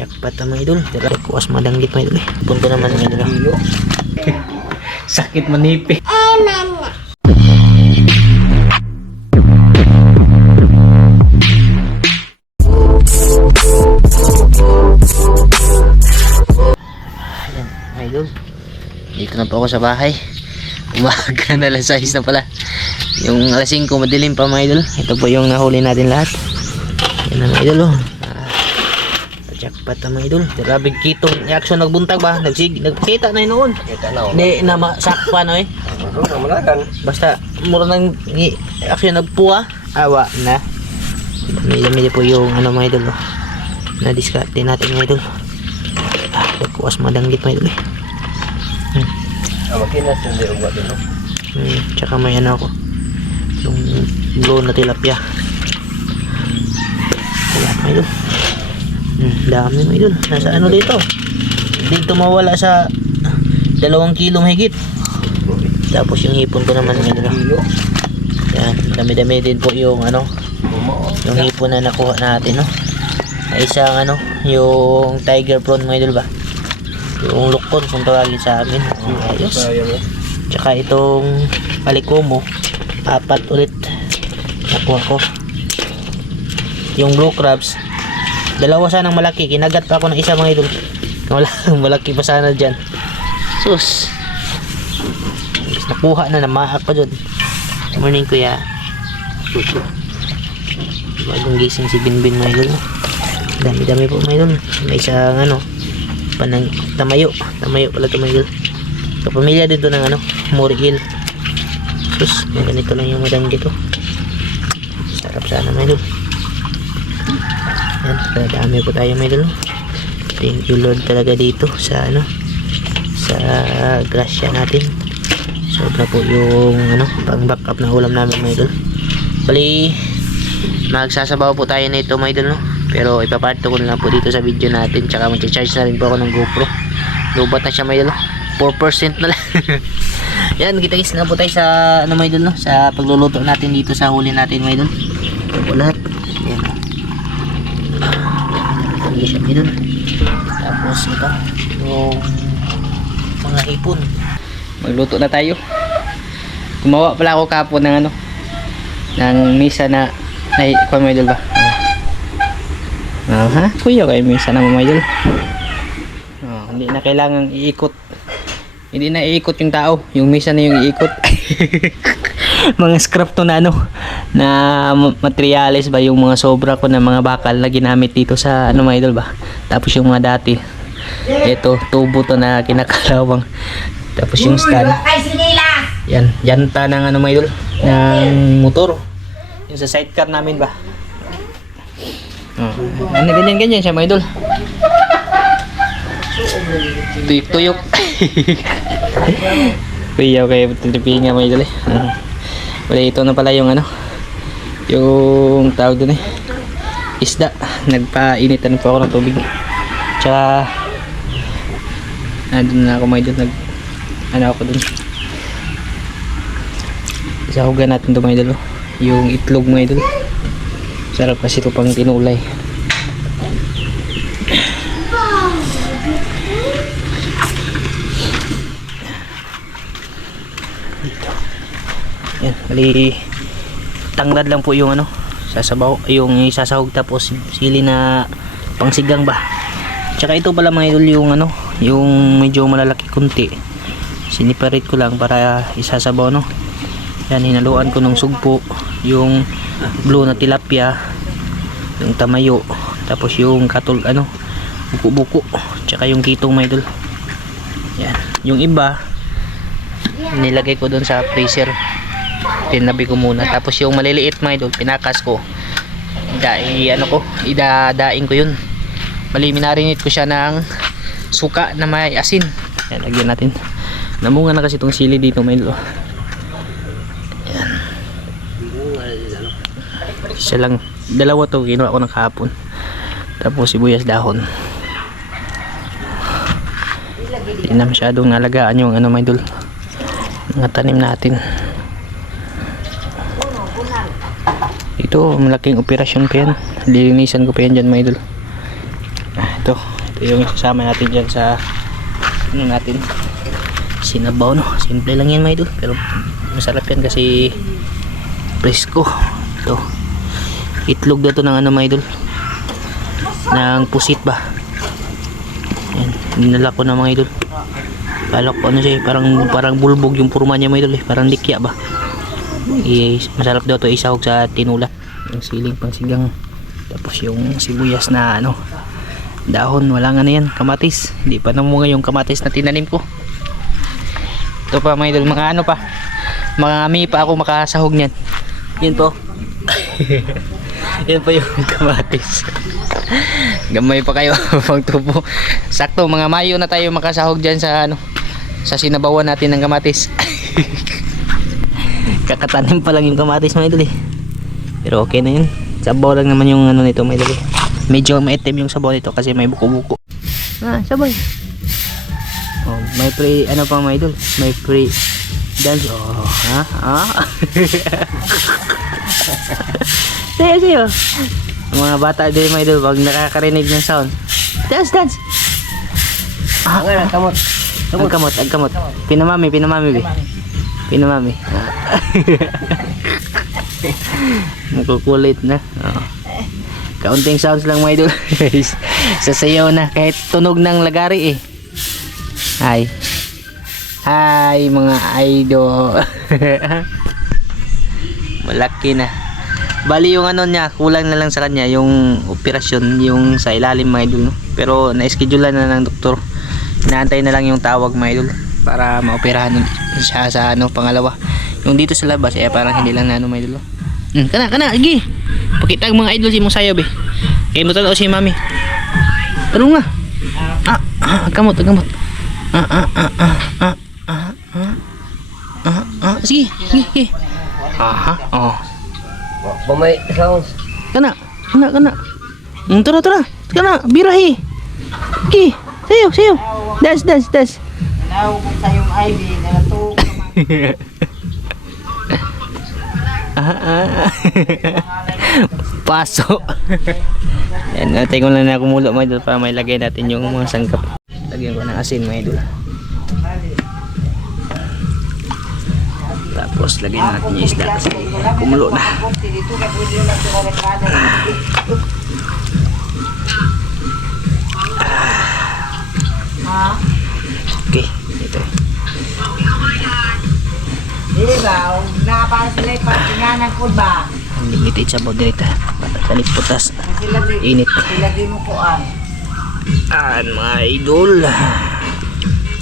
Jackpot na mga idol. Tira, kuwas madanggit mga idol eh. Punto naman mga idol. Sakit manipi. Ayan mga idol. Dito na po ako sa bahay. Umaga na alas 6 na pala. Yung alas 5 madilim pa mga idol. Ito po yung nahuli natin lahat. Yan na mga idol oh. Jackpot na mga idol. Grabe kitong reaction nagbuntag ba? Nagkita na yun noon. Hindi na masakpa no eh. Basta mura ng reaction nagpuwa. Awa na. Mili po yung ano mga idol oh. Na-discarte natin mga idol. Nagkuwas madanggit mga idol eh. Makinas yung di ugat ito. Tsaka may ano ako. Yung blue na tilapia. Kaya mga idol. Dami mga idol. Nasa ano dito? Dito mawala sa 2 kilo mahigit. Tapos yung hipon ko naman mga idol. Yan, dami-dami din po yung ano. Yung hipon na nakuha natin no. Na isang ano, yung tiger prawn mga idol ba? Yung lukon kung tawagin sa amin. Ayos. Tsaka itong palikomo 4 ulit nakuha ko. Yung blue crabs 2 sanang malaki, kinagat pa ako ng isa mga idol. Malaki pa sana dyan. Sus, nakuha na, namaak pa dyan. Morning kuya. Bagong gising si Binbin mga idol. Dami-dami po mga idol. May isang ano panang tamayo pala ito mga idol. Kapamilya din to ng ano Muriil. Sus, ganito lang yung madanggit oh. Sarap sana mga idol. Yan, dami po tayo mga idol. Thank you Lord talaga dito sa ano sa grasya natin. Sobra po yung ano pang backup na ulam namin mga idol. Bali magsasabaw po tayo na ito mga idol no. Pero ipaparto ko na lang po dito sa video natin. Tsaka mag-charge na rin po ako ng GoPro. Lubat na siya may idol 4% na lang. Yan, kita-kits na po tayo sa ano may idol no? Sa pagluluto natin dito sa huli natin may idol. Ito po lahat. Yan. Ito siya may idol. Tapos ito yung mga hipon. Magluto na tayo. Gumawa pala ako kapon ng ano ng misa na kuha mo idol ba? Ha? Kuya kayo misa na mga idol. Hindi na kailangan iikot. Hindi na iikot yung tao. Yung misa na yung iikot. Mga scrap to na ano na materials ba yung mga sobra ko na mga bakal na ginamit dito sa ano mga idol ba. Tapos yung mga dati. Ito tubo to na kinakalawang. Tapos yung stand. Yan, janta ng ano mga idol ng motor. Yung sa sidecar namin ba. Ano ganyan siya mga idol. Tuyok-tuyok. Kuya kayo titipi nga mga idol eh. Wala ito na pala yung ano. Yung tawag dun eh. Isda. Nagpainitan po ako ng tubig. Tsaka doon na ako mga idol. Ano ako dun. Isahugan natin ito mga idol. Yung itlog mga idol. Sarap kasi ito pang tinulay. Dito. Yan, bali tanglad lang po yung ano, sasabaw, yung isasahog tapos sili na pangsigang ba. Tsaka ito pala mga idol yung ano, yung medyo malalaki kunti. Siniparate ko lang para isasabaw no. Yan, hinaluan ko ng sugpo, yung blue na tilapia, yung tamayo, tapos yung katol ano, buko-buko, tsaka yung kitong mga idol. Yan, yung iba nilagay ko doon sa freezer. Tinabi ko muna. Tapos yung maliliit mga idol, pinakas ko. Idadaing ko yun. Bali, minarinate ko siya ng suka na may asin. Yan, lagyan natin. Namunga na kasi itong sili dito mga idol. Yan. Isa lang, 2 to ginawa ko ng kahapon. Tapos sibuyas dahon. Hindi na masyadong nalagaan yung ano mga idol, mga tanim natin. Ito malaking operasyon pa yan, lilinisan ko pa yan dyan mga idol. Ito yung isasama natin dyan sa ano natin, sinabaw, no? Simple lang yan mga idol, pero masarap yan kasi presko. Ito itlog na to ng ano mga idol, ng pusit ba. Yan, dinala ko na mga idol. Kala ko ano siya, parang bulbog yung purma niya mga idol eh, parang likya ba. Masarap daw to isahog sa tinula. Yung siling pangsigang, tapos yung sibuyas na ano, dahon, wala nga na yan, kamatis. Hindi pa namunga yung kamatis na tinanim ko. Ito pa mga idol, mga ano pa, mga ami pa ako makasahog niyan. Yun po. Yan pa yung kamatis. Gamay pa kayo pang tubo. Sakto mga Mayo na tayo makasahog dyan sa ano, sa sinabawan natin ng kamatis. Kakatanim pa lang yung kamatis mga idol eh. Pero okay na yun. Sabaw lang naman yung ano nito mga idol eh. Medyo maitim yung sabaw nito kasi may buko-buko. Sabay. Oh, may pre ano pa mga idol? May pre dance. Oh, ha? Sayo. Mga bata din mga idol, pag nakakarinig ng sound, dance. Kamot. Agkamot. Pinamami be. Pinamami. Makukulit na. Oh. Kaunting sounds lang mga idol. Sasayaw na kahit tunog ng lagari eh. Hi mga idol. Malaki na. Bali yung ano niya, kulang na lang sa kanya yung operasyon, yung sa ilalim mga idol, no? Pero na-schedule na ng doktor. Inaantay na lang yung tawag mga idol para maoperahan siya sa ano pangalawa. Yung dito sa labas eh parang hindi lang na ano mga idol. Kana igi. Pakita ang mga idol si mong sayaw be. Kay mo tanaw si mami. Tanong nga. Kamot. Sige. Oh. Pamay sounds. Kana. Tara. Kana, birahi. Ki, sayo. Das. Now kung sayong IV na to. Paso. Yan, natin ko lang na kumulo mga idol para may lagay natin yung mga sangkap. Lagyan ko ng asin mga idol. Tapos lagyan natin yung isda kasi kumulo na. Okay, ito. Diba, napara sila ipatinganan ko ba? Limited sa bawang direct ha. Kalit putas. Init. Sila di mo kuan. Mga idol.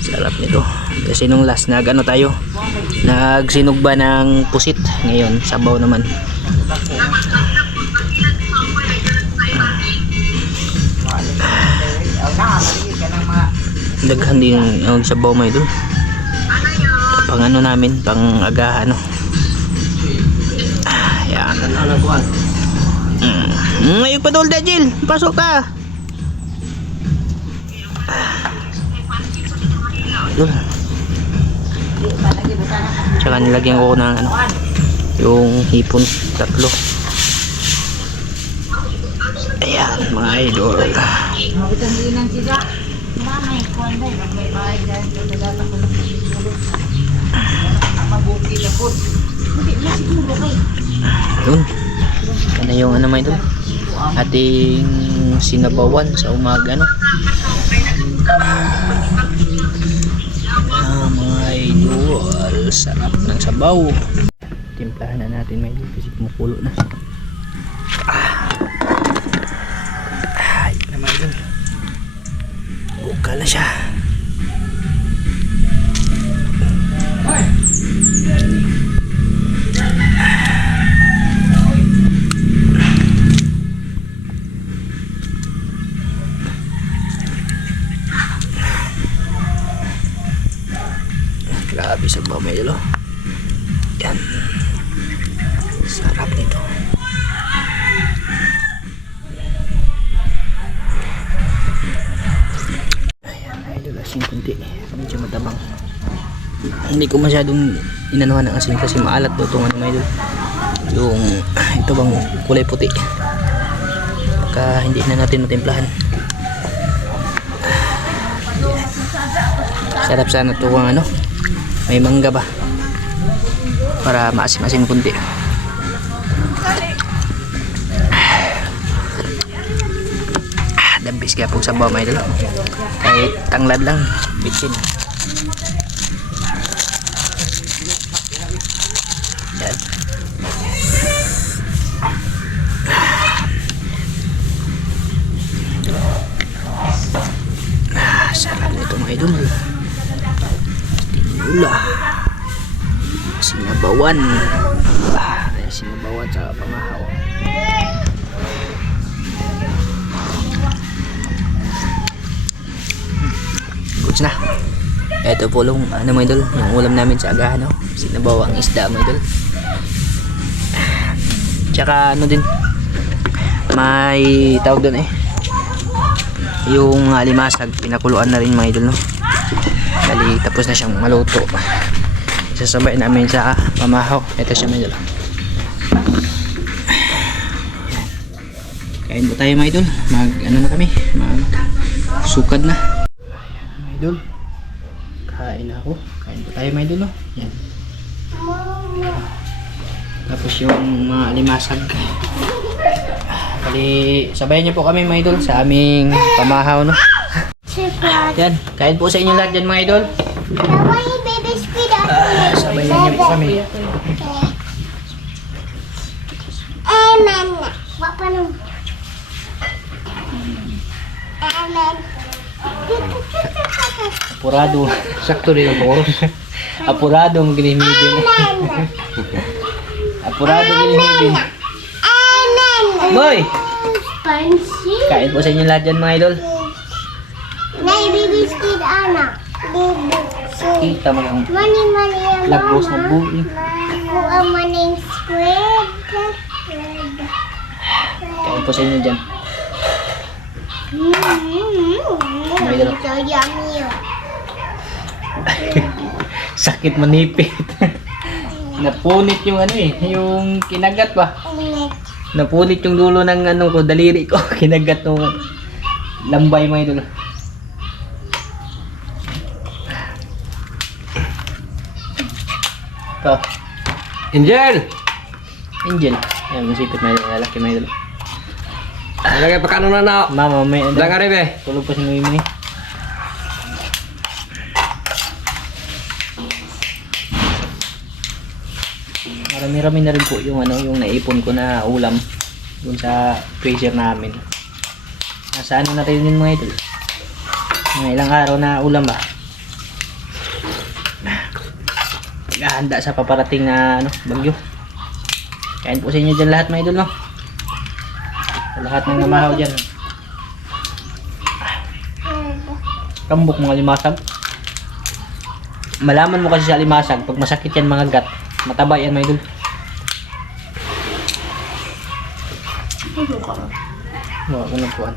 Sarap nito. Kasi nung last nag-ano tayo, nagsinog ba ng pusit. Ngayon sabaw naman. Daghan din yung sabaw mga idol. Pang ano namin, pang agahan, no. Yan. Ngayon pa dol Dajil, pasok ka. Idol. Tsaka nilagyan ko ng ano, yung hipon, 3. Ayan mga idol. Yun. Yan yung ano mga idol, ating sinabawan sa umaga, no. Mga idol, sarap ng sabaw. Timplahan na natin mga idol kasi kumukulo na. Yun na mga idol, buka na siya. Grabe sa mamelo. Yan. Sarap nito. Ayan, idol, asin kunti. Medyo matabang. Hindi ko masyadong inanuhan ng asin kasi maalat daw itong ano, idol. Yung ito bang kulay puti. Baka hindi na natin matimplahan. Sarap sana ito kung ano, may mangga ba para maasim-asim kunti. The best kaya po sa bawa may dalo, kahit tanglad lang bitsin. Yan. Sarap nito mga idol. Tinula, sinabawan, sinabawan sa pamahaw. Goods na. Ito po yung ano mga idol, yung ulam namin sa agahan, no? Sinabawang isda mga idol. Tsaka ano din, may tawag doon yung limasag, pinakuluan na rin mga idol, no? Bali tapos na siyang maluto, isasabay namin sa pamahaw. Ito siya mga idol. Kain po tayo mga idol, mag ano na kami, mag sukad na mga idol. Kain ako, kain po tayo mga idol, no? Yan. Tapos yung mga limasag, bali sabayan niyo po kami mga idol sa aming pamahaw, no? Yan, kain po sa inyo lahat dyan mga idol. Sabayan niyo po kami. Apurado. Sakto din ang oras. Apurado ang ginimibin. Apurado ginimibin. Boy! Kain po sa inyo lahat dyan mga idol. Biscuit anak. Kita mo lang Mani lagos na buing. Kuha maning squid. Kain po sa inyo dyan. May dalaw. So yummy. Sakit manipit. Napunit yung ano yung kinagat ba? Napunit yung dulo ng ano ko, daliri ko. Kinagat ng lambay mga idol. Ito. Angel! Angel. Ayan, masipit mga idol. Lalaki mga idol. Lagay pa kano na na. Mama, may ano. Daga rin eh. Tulog pa si Mimi. Marami-rami na rin po yung ano, yung naipon ko na ulam dun sa freezer namin. Nasa ano na rin yun mga idol. Mga ilang araw na ulam ba. Handa sa paparating na ano, bagyo. Kain po sa inyo dyan lahat mga idol, no? Sa lahat ng namahaw dyan. Kambok mga limasag. Malaman mo kasi sa limasag, pag masakit yan mga gat, mataba yan mga idol. Wala ko na puan.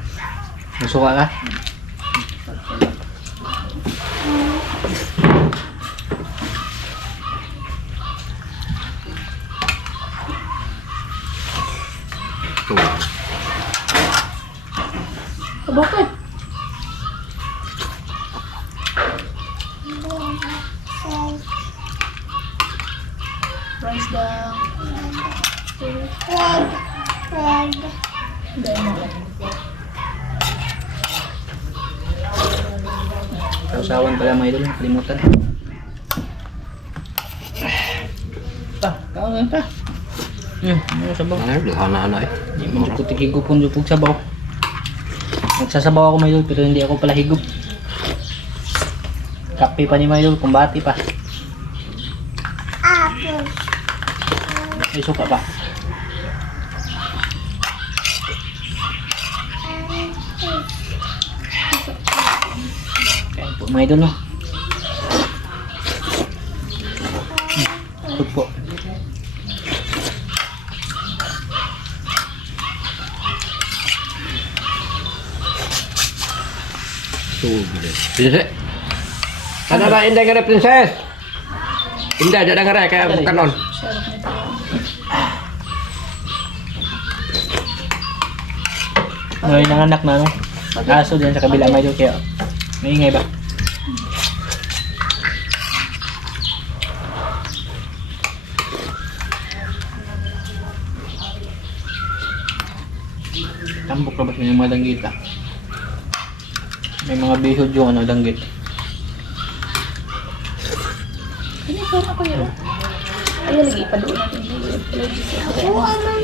Nasuka ka? Bakit? Rice down. Sausawan pala mga idol, nakalimutan. Kaon ka. Ano sabaw? Ano, hana-hana eh. Hindi mo ko tigigupon jupog sabaw. Nagsasabaw ako mga idol pero hindi ako pala higop. Kape pa ni mga idol, kumbati pa. Apple. May suka pa. Kain po mga idol, no? Good po. Princess. Kada na inday ka rin, princess. Inday, dada ka rin, kaya kanon. May nanganak na, no? Aso dyan sa kabila, may idol, kaya maingay ba? Tambok na ba siya yung mga danggit ah. May mga bihod yung ano, danggit. Ini ko na ko yun. Ayaw lagi pa doon natin.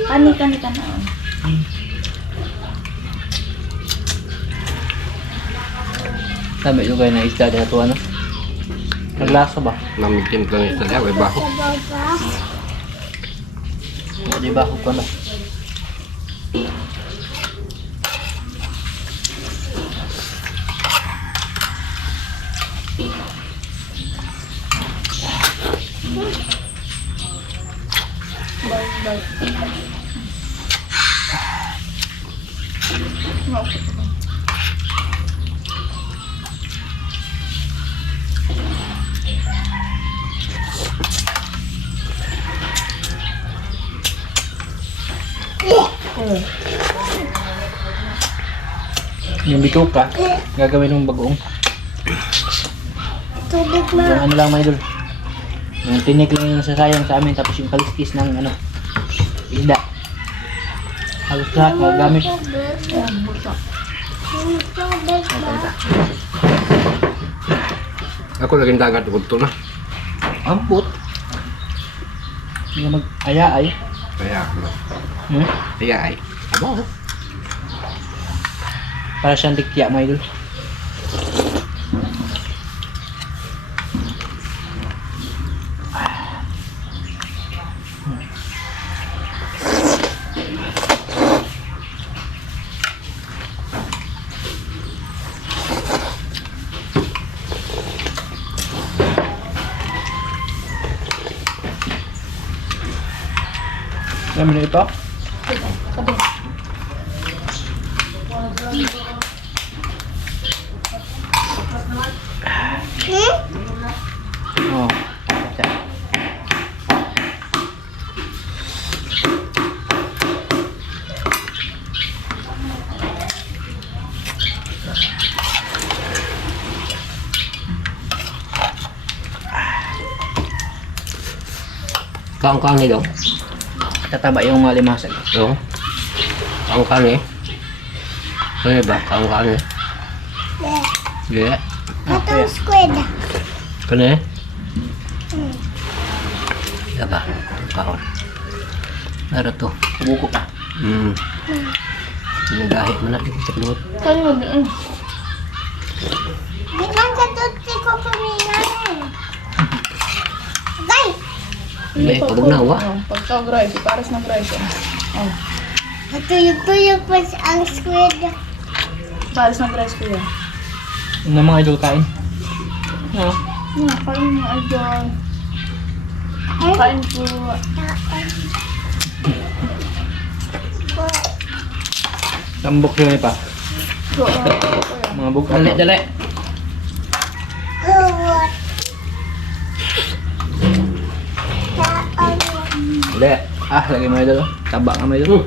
Ani ka na. Sabi yung kayo na isda din na ito ano. Naglasa ba? Namigtim ka ng isda, may baho. Hindi ba ako ko na? Yung bituka, gagawin ng bagoong. Yung ano lang mga idol. Yung tinik lang yung sasayang sa amin, tapos yung kaliskis ng ano, isda. Halos lahat magagamit. Ako laging dagat ko na. Amput. Hindi mag-aya ay. Kaya, Hmm? kaya ay. Abo. Para siyang dikya mga idol. Alam mo ito? Oh. Kaang-kaang nito. Tataba yung mga limasag. Yo. Kaang-kaang eh. Kaya ba? Kaang-kaang eh. Yeah. Kaya, Kaya eh. Diba? Kaon. Ano to? buko pa. Nagahit mo na dito sa luot. Kayo din. May pagod na wa. Pagka-grind, paras na grind. Oh. Tuyog-tuyog pa ang squid. Paras na grind ko yan. Yung na mga idol kain. No. Kain mo, idol. Kain po. Tambok yun pa. Mga bug. Dali, dali. Dali. Ah, lagi mga idol. Taba nga mga idol.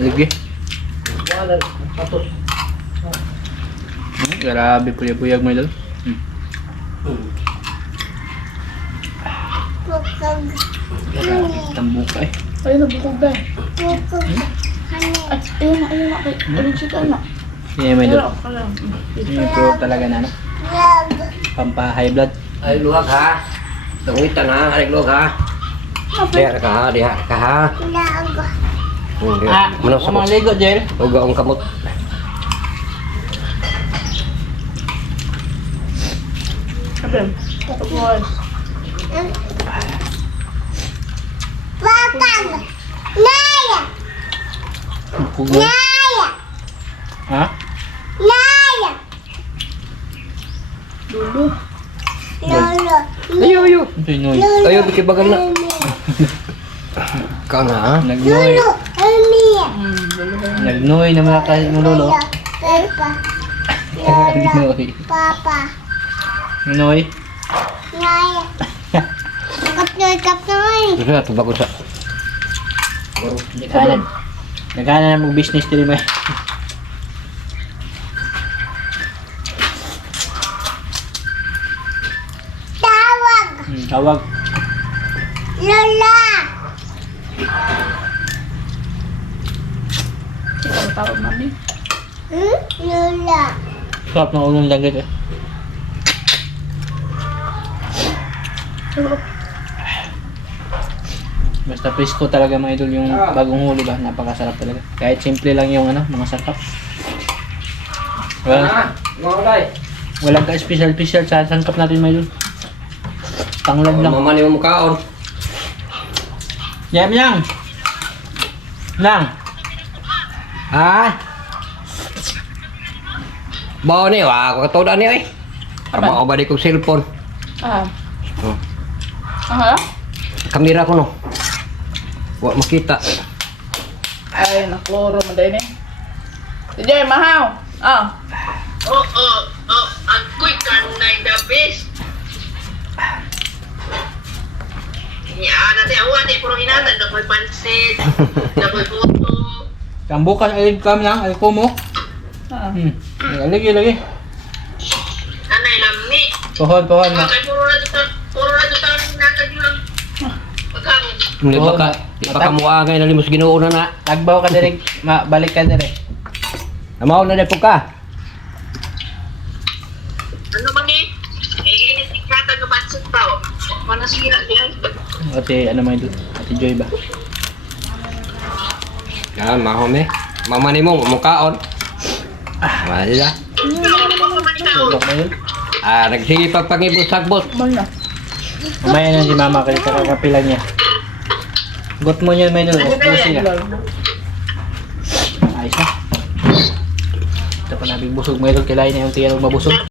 Lagi. Grabe puyag-puyag mga idol. Tambok eh. Ayun na, bukog ba? At ayun na. Ayun siya tayo na. Yan mga idol. Kala. Yun yung pro talaga na ano. Pampa high blood. Ay luwag ha. Tungitan ha, harik luwag ha. Diha ka ha, diha ka ha. Ah, Mano sa mga ligo, Jer. Uga ang kamot. Sabi. Tapos. Pugo. Ha? Dulo. Ayo ayo. Ito yung noy. Ayo bikin bagal na. Ka na ha. Nagnoy. Nagnoy na mga kahit mo lolo. Nagnoy. Papa. Nagnoy. Naya. Kapnoy. Gusto na ito bago sa. Nagkanan. Nagkanan na mag-business din mo. Tawag. Tawag. Lola. Ano tawag mami? Sarap ng ulong dagat eh. Basta presko talaga mga idol yung bagong huli ba, napakasarap talaga. Kahit simple lang yung ano, mga sarap. Walang ka-special sa sangkap natin mga idol. Tanglad lang. Mamani mo kaon. Yam yang. Lang. Ha? Bawa ni, wah, ako katoda ni ay. Tama ko ba di kong cellphone? Ah. Oh. Aha. Kamera ko no. Wa makita. Ay, nakloro mo din eh. Sige, mahaw. Ah. Ang quick kan na the best. Nanti awan eh, puro hinatan. Nakoy pansit, nakoy puto. Kambukas ay kam lang, ay kumo. Ah. Lagi. Anay lami. Pohon na. Kay puro na ito hinatan yung pagkang. Di baka muangay na limos Ginoo na na. Tagbaw ka dire, balik ka dire. Amaw na po ka. Ano bang eh? Ini tingkatan ng pansit tao. Mana sila diyan? Ate ano mga idol? Ate Joy ba? Yan, mahom eh. Mamani mo kaon. Mali na. Tulog na yun. Nagsige pagpangibos-sagbos. Mana? Mamaya na si mama kasi kakapila niya. Got mo niya may idol. Ayos na. Ito pa nabing busog mga idol. Kailangan na yung tiyarong mabusog.